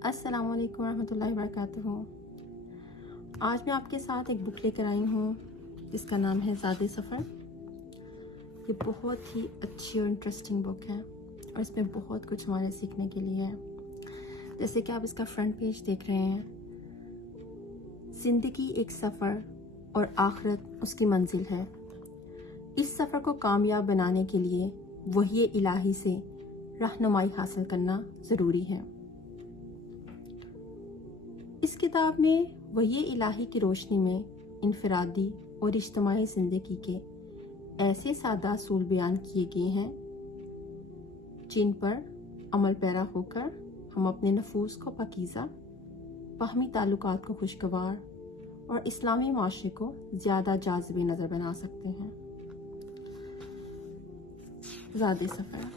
अस्सलाम वालेकुम रहमतुल्लाहि वबरकातुहू। आज मैं आपके साथ एक बुक लेकर आई हूँ जिसका नाम है ज़ादे सफ़र। ये बहुत ही अच्छी और इंटरेस्टिंग बुक है और इसमें बहुत कुछ हमारे सीखने के लिए है। जैसे कि आप इसका फ्रंट पेज देख रहे हैं, ज़िंदगी एक सफ़र और आखिरत उसकी मंजिल है। इस सफ़र को कामयाब बनाने के लिए वही इलाही से रहनुमाई हासिल करना ज़रूरी है। इस किताब में वही इलाही की रोशनी में इनफरादी और इज्तिमाई ज़िंदगी के ऐसे सादा असूल बयान किए गए हैं जिन पर अमल पैरा होकर हम अपने नफूस को पाकीज़ा, बाहमी ताल्लुकात को खुशगवार और इस्लामी माशरे को ज़्यादा जाज़िब नज़र बना सकते हैं। ज़ादे सफ़र।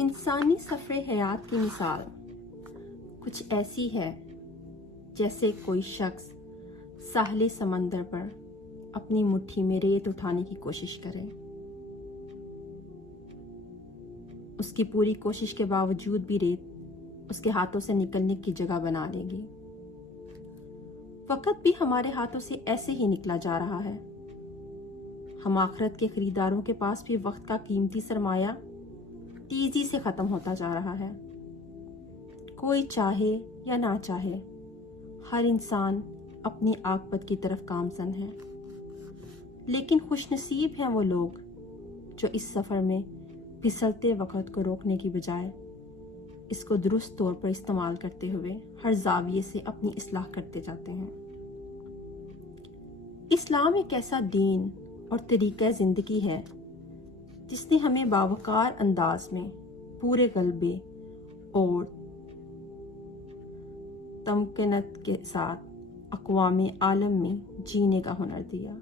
इंसानी सफ़र हयात की मिसाल कुछ ऐसी है जैसे कोई शख्स साहले समंदर पर अपनी मुट्ठी में रेत उठाने की कोशिश करे। उसकी पूरी कोशिश के बावजूद भी रेत उसके हाथों से निकलने की जगह बना लेगी। वक़्त भी हमारे हाथों से ऐसे ही निकला जा रहा है। हम आखिरत के खरीदारों के पास भी वक्त का कीमती सरमाया तेजी से खत्म होता जा रहा है। कोई चाहे या ना चाहे, हर इंसान अपनी आकबत की तरफ गामज़न है। लेकिन खुशनसीब हैं वो लोग जो इस सफ़र में फिसलते वक़्त को रोकने की बजाय इसको दुरुस्त तौर पर इस्तेमाल करते हुए हर जाविये से अपनी इस्लाह करते जाते हैं। इस्लाम एक ऐसा दीन और तरीक़ा ज़िंदगी है जिसने हमें बावकार अंदाज में पूरे गलबे और तमकनत के साथ अक़वामे आलम में जीने का हुनर दिया।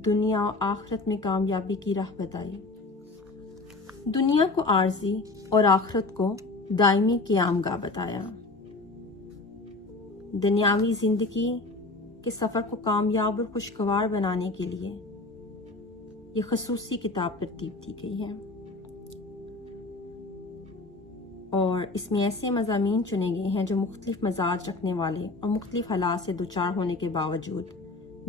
दुनिया और आखिरत में कामयाबी की राह बताई। दुनिया को आर्जी और आखिरत को दायमी क़यामगाह बताया। दुनियावी ज़िंदगी के सफ़र को कामयाब और खुशगवार बनाने के लिए ये खसूसी किताब तरतीब दी गई है और इसमें ऐसे मज़ामीन चुने गए हैं जो मुख्तलिफ मजाज रखने वाले और मुख्तलिफ हालात से दुचार होने के बावजूद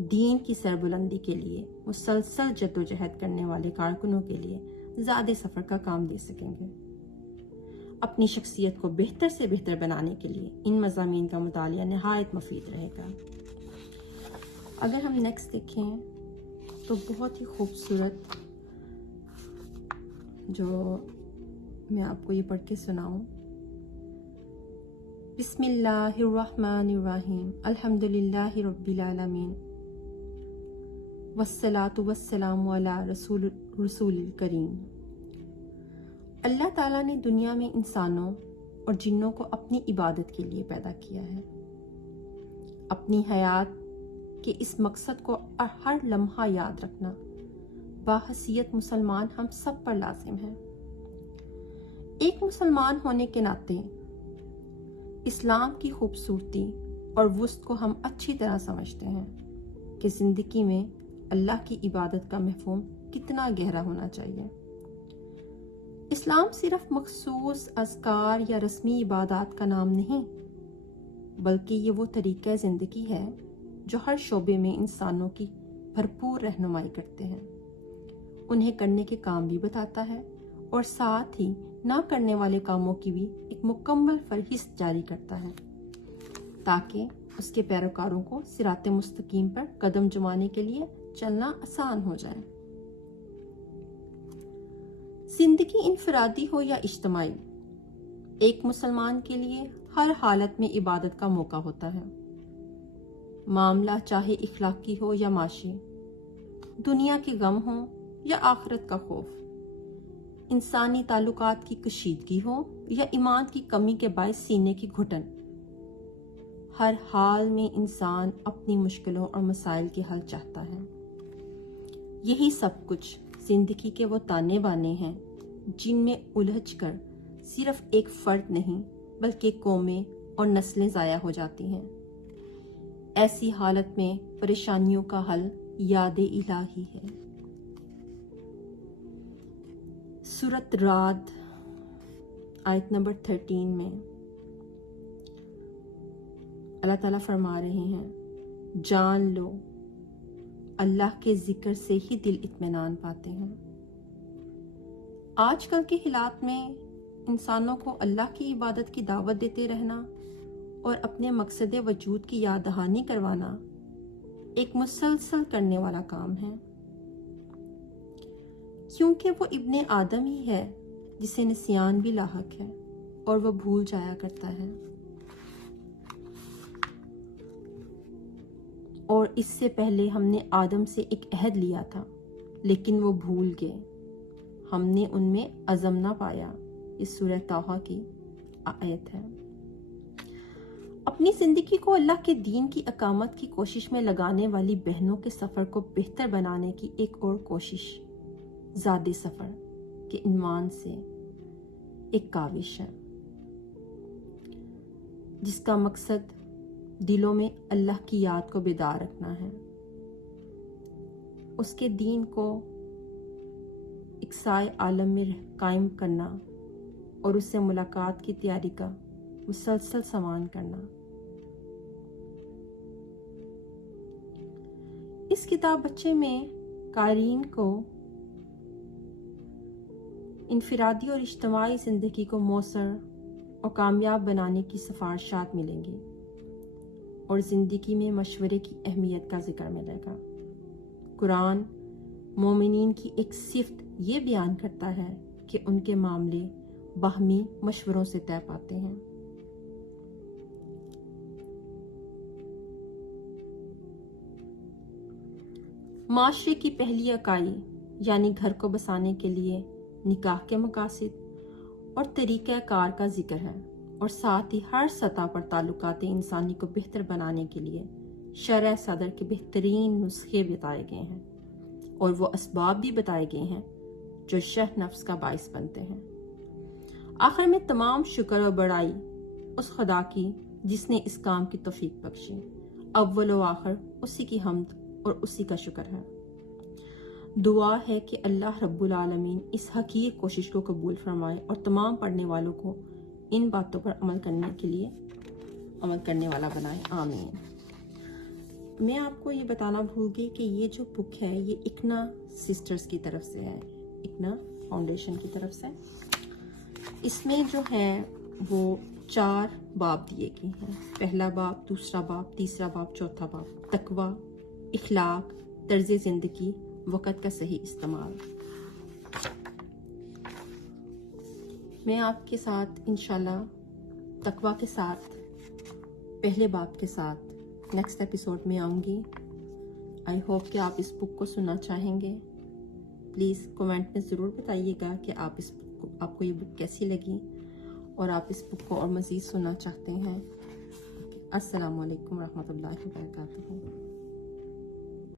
दीन की सरबुलंदी के लिए मुसलसल जद्दोजहद करने वाले कारकुनों के लिए ज़ादे सफ़र का काम दे सकेंगे। अपनी शख्सियत को बेहतर से बेहतर बनाने के लिए इन मज़ामीन का मुतालिया नहायत मुफीद रहेगा। अगर हम नेक्स्ट देखें तो बहुत ही खूबसूरत, जो मैं आपको ये पढ़ के सुनाऊं। बिस्मिल्लाहिर्रहमानिर्रहीम, अल्हम्दुलिल्लाहि रब्बिल आलमीन, वस्सलातु वस्सलामु अला रसूलिल करीम। अल्लाह ताला ने दुनिया में इंसानों और जिन्नों को अपनी इबादत के लिए पैदा किया है। अपनी हयात कि इस मकसद को हर लम्हा याद रखना बाहसियत मुसलमान हम सब पर लाजिम है। एक मुसलमान होने के नाते इस्लाम की खूबसूरती और वुस्त को हम अच्छी तरह समझते हैं कि ज़िंदगी में अल्लाह की इबादत का मफ़हूम कितना गहरा होना चाहिए। इस्लाम सिर्फ मखसूस अज़कार या रस्मी इबादत का नाम नहीं, बल्कि ये वो तरीक़ा ज़िंदगी है जो हर शोबे में इंसानों की भरपूर रहनुमाई करते हैं, उन्हें करने के काम भी बताता है और साथ ही ना करने वाले कामों की भी एक मुकम्मल फहरिस्त जारी करता है ताकि उसके पैरोकारों को सिराते मुस्तकीम पर कदम जमाने के लिए चलना आसान हो जाए। जिंदगी इनफरादी हो या इज्तिमाई, एक मुसलमान के लिए हर हालत में इबादत का मौका होता है। मामला चाहे इखलाकी हो या माशी, दुनिया के गम हो या आखिरत का खौफ, इंसानी ताल्लुकात की कशीदगी हो या ईमान की कमी के बायस सीने की घुटन, हर हाल में इंसान अपनी मुश्किलों और मसाइल के हल चाहता है। यही सब कुछ जिंदगी के वो ताने बाने हैं जिनमें उलझ कर सिर्फ एक फर्द नहीं बल्कि कौमें और नस्लें ज़ाया हो जाती हैं। ऐसी हालत में परेशानियों का हल याद इलाही है। सूरत राद आयत नंबर 13 में अल्लाह ताला फरमा रहे हैं, जान लो अल्लाह के जिक्र से ही दिल इत्मीनान पाते हैं। आजकल के हालात में इंसानों को अल्लाह की इबादत की दावत देते रहना और अपने मकसद वजूद की याद दहानी करवाना एक मुसलसल करने वाला काम है, क्योंकि वो इब्ने आदम ही है जिसे निस्यान भी लाहक है और वह भूल जाया करता है। और इससे पहले हमने आदम से एक अहद लिया था, लेकिन वो भूल गए, हमने उनमें अज़म ना पाया। इस सूरह तौहा की आयत है। अपनी जिंदगी को अल्लाह के दीन की अकामत की कोशिश में लगाने वाली बहनों के सफ़र को बेहतर बनाने की एक और कोशिश ज़ादे सफ़र के इन्वान से एक काविश है, जिसका मकसद दिलों में अल्लाह की याद को बेदार रखना है, उसके दीन को इक्साए आलम में कायम करना और उससे मुलाकात की तैयारी का मुसलसल सामान करना। इस किताब बच्चे में कारीन को इनफिरादी और इज्तिमाई जिंदगी को मौसर और कामयाब बनाने की सिफारिशात मिलेंगी और जिंदगी में मशवरे की अहमियत का जिक्र मिलेगा। कुरान मोमिनीन की एक सिफ्त ये बयान करता है कि उनके मामले बाहमी मशवरों से तय पाते हैं। माशरे की पहली इकाई यानी घर को बसाने के लिए निकाह के मकासद और तरीक़ा कार का जिक्र है और साथ ही हर सतह पर ताल्लुकात इंसानी को बेहतर बनाने के लिए शरअ सदर के बेहतरीन नुस्खे बताए गए हैं और वो असबाब भी बताए गए हैं जो शह नफ्स का बाइस बनते हैं। आखिर में तमाम शुक्र और बड़ाई उस खुदा की जिसने इस काम की तौफीक बख्शी। अव्वल व आखिर उसी की हम्द और उसी का शुक्र है। दुआ है कि अल्लाह रब्बुल आलमीन इस हकीर कोशिश को कबूल फरमाए और तमाम पढ़ने वालों को इन बातों पर अमल करने वाला बनाए। आमीन। मैं आपको ये बताना भूल गई कि ये जो बुक है ये इकना सिस्टर्स की तरफ से है, इकना फाउंडेशन की तरफ से। इसमें जो है वो 4 बाब दिए गए हैं। पहला बाब, दूसरा बाब, तीसरा बाब, चौथा बाब। तकवा, इखलाक, तर्ज ज़िंदगी, वक़्त का सही इस्तेमाल। मैं आपके साथ इंशाल्लाह तकवा के साथ पहले बाब के साथ नेक्स्ट एपिसोड में आऊँगी। आई होप कि आप इस बुक को सुनना चाहेंगे। प्लीज़ कमेंट में ज़रूर बताइएगा कि आपको ये बुक कैसी लगी और आप इस बुक को और मज़ीद सुनना चाहते हैं। अस्सलामु अलैकुम रहमतुल्लाहि व बरकातुहू।